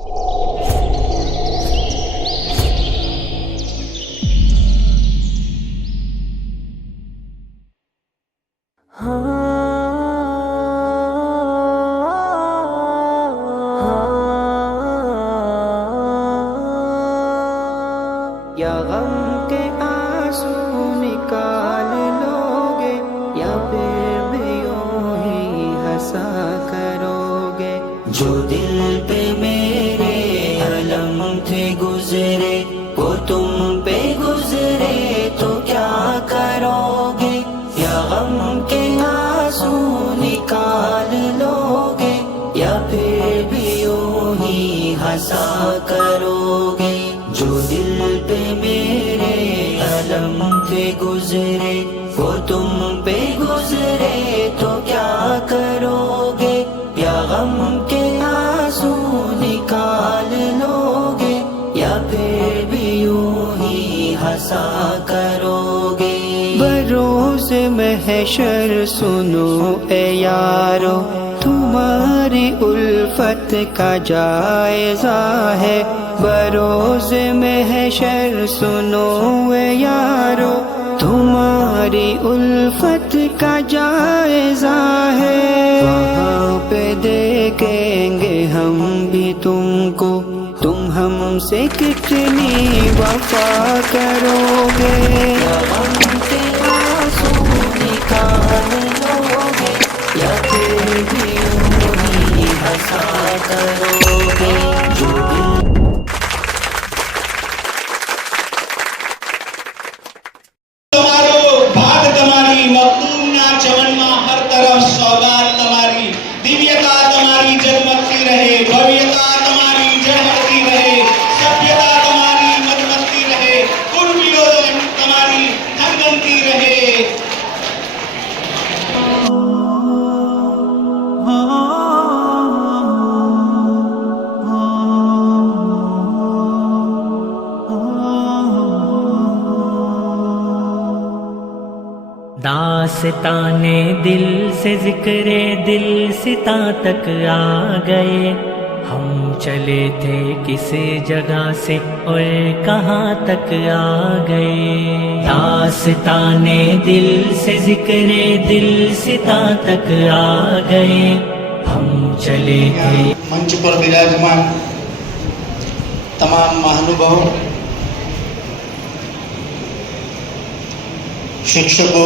या गम के आंसू निकाल लोगे या फिर भी यूं ही हंसा करोगे जो दिल पे मेरे हंसा करोगे, जो दिल पे मेरे अलम थे गुजरे, वो तुम पे गुजरे तो क्या करोगे? या गम के आँसू निकाल लोगे, या फिर भी यूँ ही हंसा करोगे? बरोज महशर सुनो ए यारो तुम्हारी उल्फत का जायजा है। बरोज में है शर, सुनो यारो। तुम्हारी उल्फत का जायजा है। वहाँ पे देखेंगे हम भी तुमको। तुम हमसे कितनी वफा करोगे। दासताने दिल से ज़िक्र दिल सिता तक आ गए। हम चले थे किस जगह से और कहाँ तक आ गए। दासताने दिल से ज़िक्र दिल सिता तक आ गए। हम चले थे। मंच पर विराजमान तमाम महानुभव શિક્ષકો,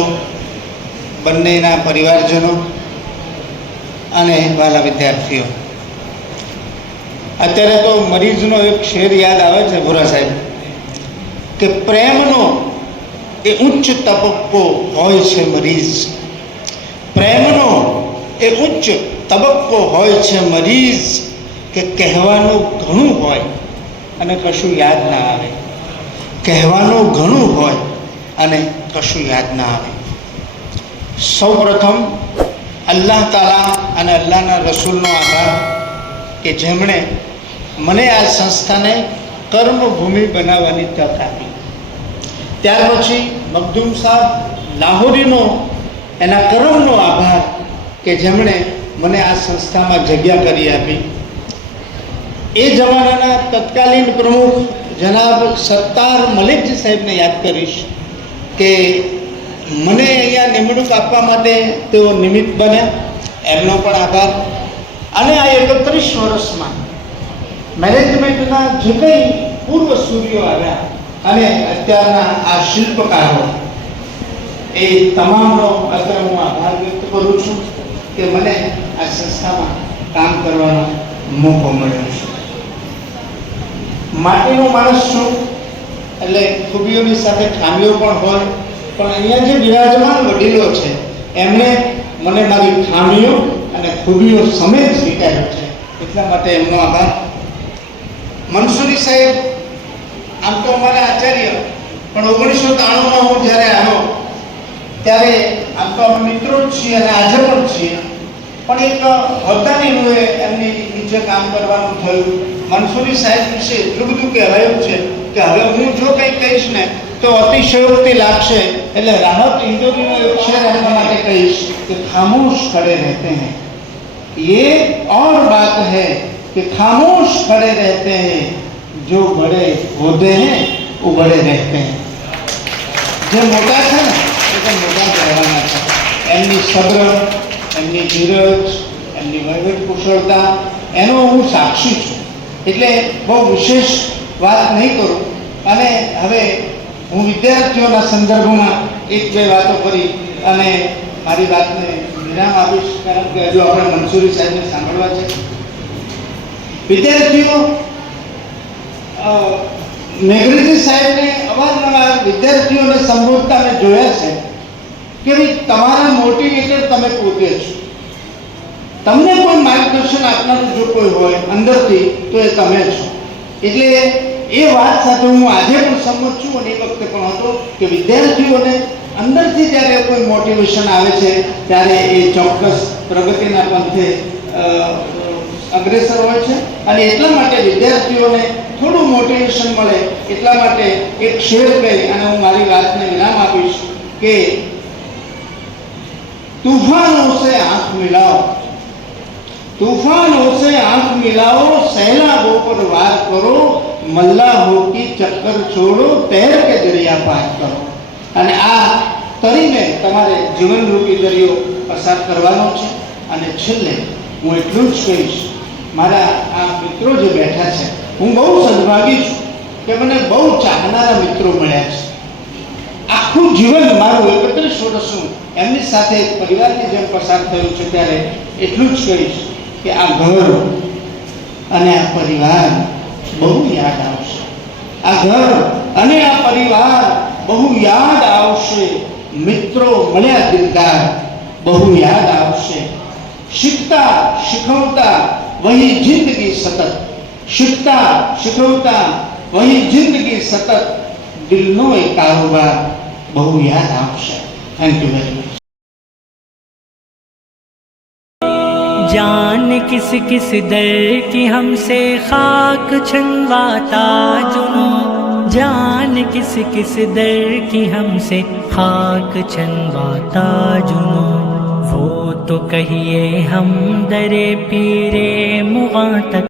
બંનેના પરિવારજનો અને વાલા વિદ્યાર્થીઓ. અત્યારે તો મરીઝનો એક શેર યાદ આવે છે ભૂરા સાહેબ, કે પ્રેમનો એ ઉચ્ચ તબક્કો હોય છે મરીઝ પ્રેમનો એ ઉચ્ચ તબક્કો હોય છે મરીઝ કે કહેવાનું ઘણું હોય અને કશું યાદ ના આવે. કહેવાનું ઘણું હોય અને કશું યાદ ના આવે. સૌ પ્રથમ અલ્લાહ તાલા અને અલ્લાહના રસૂલનો આભાર કે જેમણે મને આ સંસ્થાને કર્મભૂમિ બનાવવાની તક આપી. ત્યાર પછી મખદૂમ સાહેબ લાહોરીનો એના કરમનો આભાર કે જેમણે મને આ સંસ્થામાં જગ્યા કરી આપી. એ જમાનાના તત્કાલીન પ્રમુખ જનાબ સત્તાર મલિકજી સાહેબને યાદ કરીશ. કે મને અહીંયા નિમણૂક આપવા માટે તેઓ નિમિત્ત બન્યા એમનો પણ આભાર. અને આ એકત્રીસ વર્ષમાં મેનેજમેન્ટના જે કંઈ પૂર્વ સૂર્યો આવ્યા અને અત્યારના આ શિલ્પકારો, એ તમામનો અત્યારે હું આભાર વ્યક્ત કરું છું કે મને આ સંસ્થામાં કામ કરવાનો મોકો મળ્યો છે. માટીનો માણસ છું. એટલે ખૂબીઓની સાથે ખામીઓ પણ હોય, પણ અહીંયા જે બિરાજમાન વડીલો છે, એમણે મને મારી ખામીઓ અને ખૂબીઓ સમેત સ્વીકાર્યો છે. એટલા માટે એમનો આભાર. મનસુરી સાહેબ, આમ તો અમારા આચાર્ય, પણ ઓગણીસો ત્રાણુંમાં હું જ્યારે આવ્યો, ત્યારે આમ તો અમે મિત્રો જ છીએ અને આજે પણ છીએ. પણ એક હતાની રૂએ એમની નીચે કામ કરવાનું થયું. મનસુરી સાહેબ વિશે એટલું બધું કહેવાયું છે કે હવે હું જો કંઈ કહીશ ને તો અતિશયોક્તિ લાગશે એટલે રાહત ઇન્દોરીનો એક શેર એમના માટે કહીશ કે ખામોશ ખડે રહેતે हैं ये और बात है कि खामोश खड़े रहते हैं जो बड़े होते हैं वो बड़े रहते हैं જે મોટા છે ને એ તો મોટા જ રહેવાના છે એમની સબ્ર એમની ધીરજ એમની વહીવટ કુશળતા એનો હું સાક્ષી છું એટલે બહુ વિશેષ વાત નહીં કરું અને હવે હું વિદ્યાર્થીઓના સંદર્ભમાં એક, બે વાતો કરી અને મારી વાતને વિરામ આપીશ, કારણ કે હજુ આપણે મંસૂરી સાહેબને સાંભળવા છે. વિદ્યાર્થીઓ મેઘરજી સાહેબને અવારનવાર વિદ્યાર્થીઓને સંબોધતા મેં જોયા છે કે ભાઈ, તમારા મોટિવેટર તમે પોતે છો. તમને કોઈ માર્ગદર્શન આપનારું જો કોઈ હોય અંદરથી, તો એ તમે છો. એટલે એ વાત સાથે હું આજે પણ સંમત છું અને એ વખતે પણ હતો કે વિદ્યાર્થીઓને અંદરથી જ્યારે કોઈ મોટિવેશન આવે છે, ત્યારે એ ચોક્કસ પ્રગતિના પંથે અગ્રેસર હોય છે. અને એટલા માટે વિદ્યાર્થીઓને થોડું મોટિવેશન મળે, એટલા માટે એક શેર કહી અને હું મારી વાતને વિરામ આપીશ કે તૂફાનો સે આંખ મિલાવો. તૂફાનો સે આંખ મિલાવો સહેલાબો પર વાર કરો મલ્લા હોકી ચક્કર છોડો તૈર કે દરિયા પાર કરો. અને આ તરીને તમારે જીવનરૂપી દરિયો પસાર કરવાનો છે. અને છેલ્લે હું એટલું જ કહીશ, મારા આ મિત્રો જે બેઠા છે, હું બહુ સદભાગી છું કે મને બહુ ચાહનારા મિત્રો મળ્યા છે. આખું જીવન મારું એકત્રીસ વર્ષનું એમની સાથે પરિવારની જેમ પસાર થયું છે ત્યારે એટલું જ કહીશ કે આ ઘર અને આ પરિવાર બહુ યાદ આવશે. આ ઘર અને આ પરિવાર બહુ યાદ આવશે. મિત્રો મળ્યા દિલદાર, બહુ યાદ આવશે. શીખતા શીખવતા વહી જિંદગી સતત. શીખતા શીખવતા વહી જિંદગી સતત. દિલનો એ કારોબાર બહુ યાદ આવશે. થેન્ક યુ વેરી મચ जान किस किस दर की हमसे खाक छनवाता जुनू। जान किस किस दर की हमसे खाक छनवाता जुनू। वो तो कहिए हम दरे पीरे मुआ तक